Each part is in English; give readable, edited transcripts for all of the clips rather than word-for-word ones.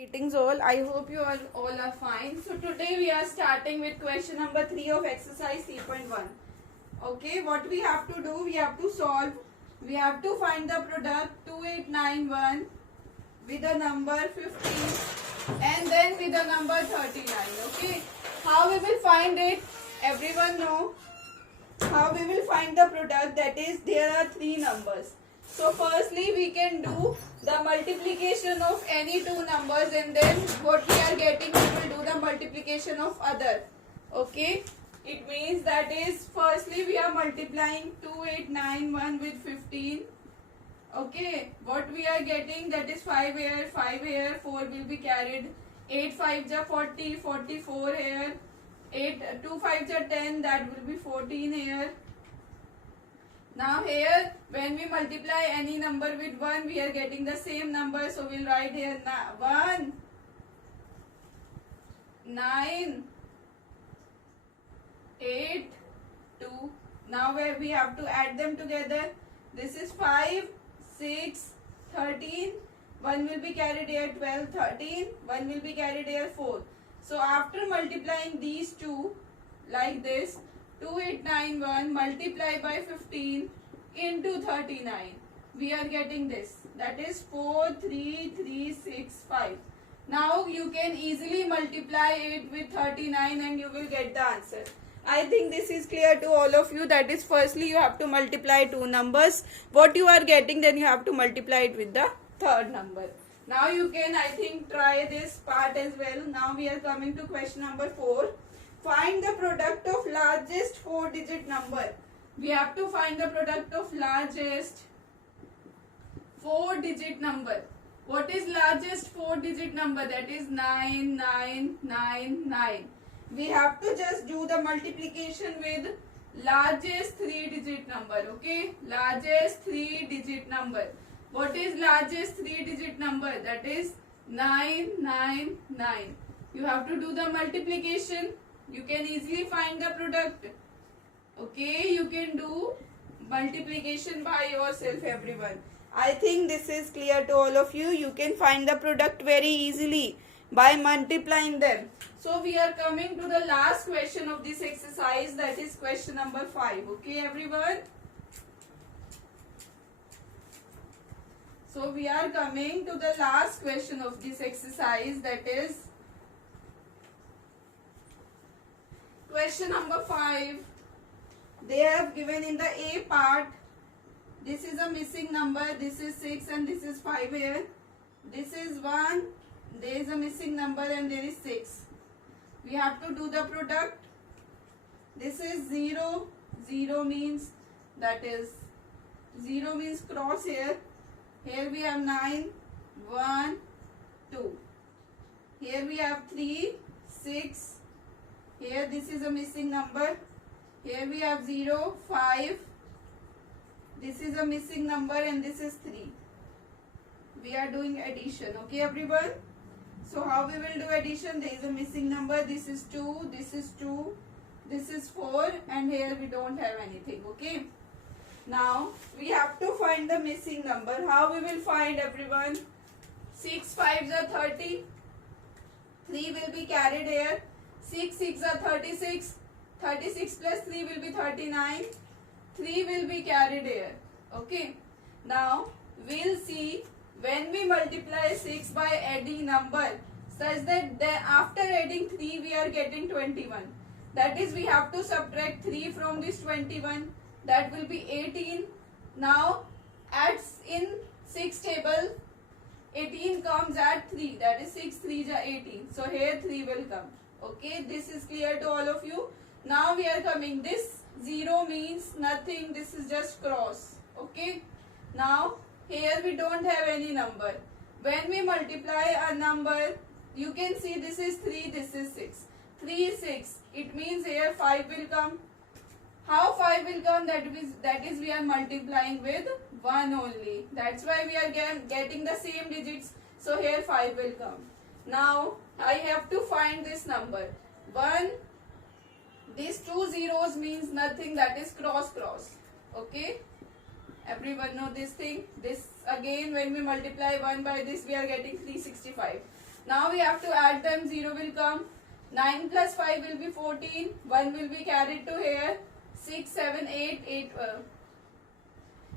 Greetings all. I hope you all are fine. So today we are starting with question number 3 of exercise 3.1. Okay, what we have to do, we have to solve. We have to find the product 2891 with the number 15 and then with the number 39. Okay, how we will find it? Everyone know how we will find the product, that is there are three numbers. So firstly we can do the multiplication of any two numbers and then what we are getting we will do the multiplication of other. Okay, it means that is firstly we are multiplying 2891 with 15. Okay, what we are getting, that is 5 here, 5 here, 4 will be carried, 8 5 are 40, 44 here, 8 2 5 are 10, that will be 14 here. Now here when we multiply any number with 1 we are getting the same number, so we'll write here 1 9 8 2. Now where we have to add them together, this is 5 6 13, 1 will be carried here, 12 13, 1 will be carried here, 4. So after multiplying these two like this, 2891 multiplied by 15 into 39, we are getting this, that is 43365. Now you can easily multiply it with 39 and you will get the answer. I think this is clear to all of you. That is, firstly you have to multiply two numbers. What you are getting, then you have to multiply it with the third number. Now you can, I think, try this part as well. Now we are coming to question number 4. Find the product of largest 4-digit number. We have to find the product of largest 4-digit number. What is largest 4-digit number? That is 9999. We have to just do the multiplication with largest 3-digit number. Okay, largest 3-digit number. What is largest 3-digit number? That is 999. You have to do the multiplication. You can easily find the product. Okay, you can do multiplication by yourself, everyone. I think this is clear to all of you. You can find the product very easily by multiplying them. So we are coming to the last question of this exercise, that is question number 5. Okay, everyone. So we are coming to the last question of this exercise, that is question number 5. They have given in the A part, this is a missing number, this is 6 and this is 5 here. This is 1, there is a missing number and there is 6. We have to do the product. This is 0, 0 means, that is 0 means cross here. Here we have 9, 1, 2. Here we have 3, 6. Here this is a missing number. Here we have 0, 5. This is a missing number and this is 3. We are doing addition. Okay, everyone. So how we will do addition? There is a missing number. This is 2, this is 2, this is 4 and here we don't have anything. Okay. Now we have to find the missing number. How we will find, everyone? 6 5s are 30. 3 will be carried here. 6 6 are 36. 36 plus 3 will be 39. 3 will be carried here. Okay. Now we'll see when we multiply 6 by adding number such that after adding 3 we are getting 21. That is, we have to subtract 3 from this 21. That will be 18. Now adds in 6 table, 18 comes at 3. That is 6 3s are 18. So here 3 will come. Okay, this is clear to all of you. Now we are coming, this 0 means nothing, this is just cross. Okay, now here we don't have any number. When we multiply a number, you can see this is 3, this is 6. 3 is 6, it means here 5 will come. How 5 will come? That is we are multiplying with 1 only. That's why we are getting the same digits. So here 5 will come. Now I have to find this number. 1, these 2 zeros means nothing, that is cross cross. Okay, everyone know this thing. This again, when we multiply 1 by this we are getting 365. Now we have to add them. 0 will come. 9 plus 5 will be 14. 1 will be carried to here. 6, 7, 8,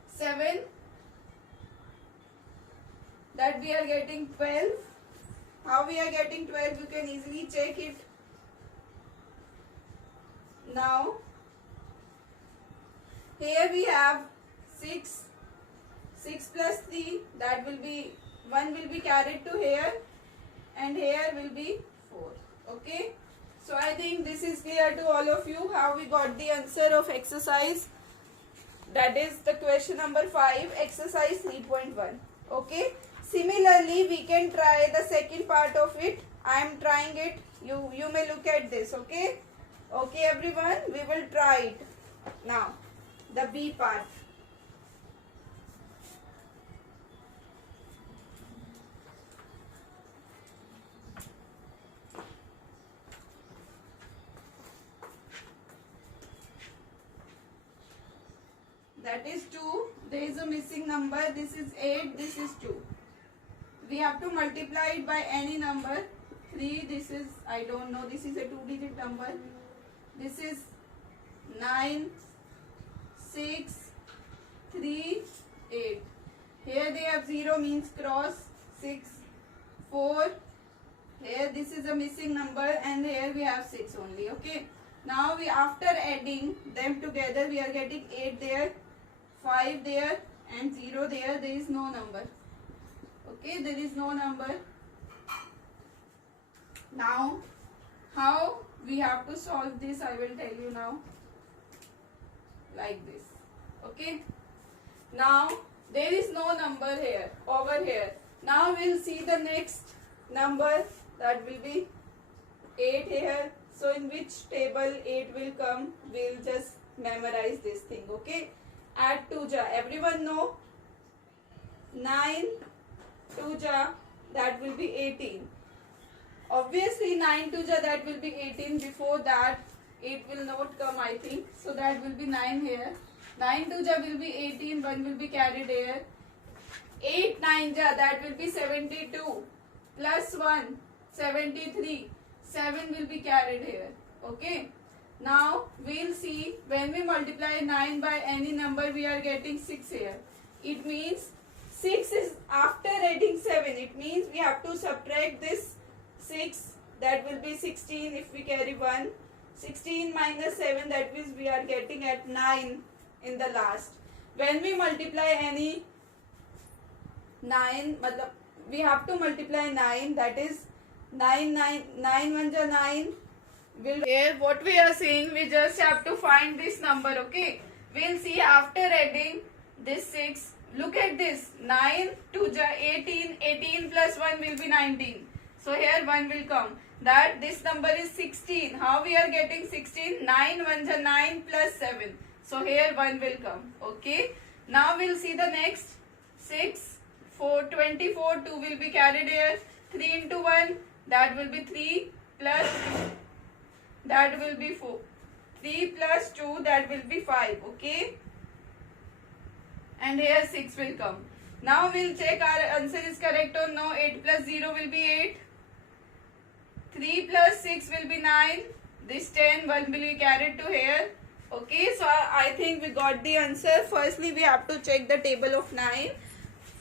7. That we are getting 12. How we are getting 12? You can easily check it. Now, here we have 6. 6 plus 3, that will be 1 will be carried to here, and here will be 4. Okay. So I think this is clear to all of you how we got the answer of exercise. That is the question number 5, exercise 3.1. Okay. Similarly, we can try the second part of it. I am trying it. You may look at this. Okay. Okay, everyone. We will try it now. The B part. That is 2. There is a missing number. This is 8. This is 2. We have to multiply it by any number. 3. This is, I don't know. This is a 2-digit number. This is 9, 6, 3, 8. Here they have 0 means cross. 6, 4. Here this is a missing number, and here we have 6 only. Okay. Now we, after adding them together, we are getting 8 there, 5 there, and 0 there. There is no number. Okay, there is no number. Now, how we have to solve this, I will tell you now. Like this. Okay. Now, there is no number here, over here. Now, we'll see the next number. That will be 8 here. So, in which table 8 will come, we'll just memorize this thing. Okay. Add 2 ja. Everyone know? 9 2 ja, that will be 18. Obviously 9 2 ja, that will be 18. Before that it will not come, I think. So that will be 9 here. 9 2 ja will be 18. 1 will be carried here. 8 9 ja, that will be 72. Plus 1 73. 7 will be carried here. Okay. Now we'll see, when we multiply 9 by any number, we are getting 6 here. It means 6 is after adding 7. It means we have to subtract this 6. That will be 16 if we carry 1. 16 minus 7, that means we are getting at 9 in the last. When we multiply any 9, we have to multiply 9. That is 9 1 ja 9. Here what we are saying, we just have to find this number. Okay. We'll see after adding this 6. Look at this. 9 2 ja 18. 18 plus 1 will be 19. So here 1 will come. That this number is 16. How we are getting 16? 9 1 ja 9 plus 7. So here 1 will come. Okay. Now we'll see the next. 6 4 24. 2 will be carried here. 3 into 1. That will be 3 plus. That will be 4. 3 plus 2, that will be 5. Okay. And here 6 will come. Now we'll check our answer is correct or no. 8 plus 0 will be 8. 3 plus 6 will be 9. This 10, 1 will be carried to here. Okay. So I think we got the answer. Firstly, we have to check the table of 9.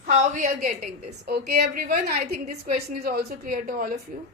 How we are getting this. Okay, everyone. I think this question is also clear to all of you.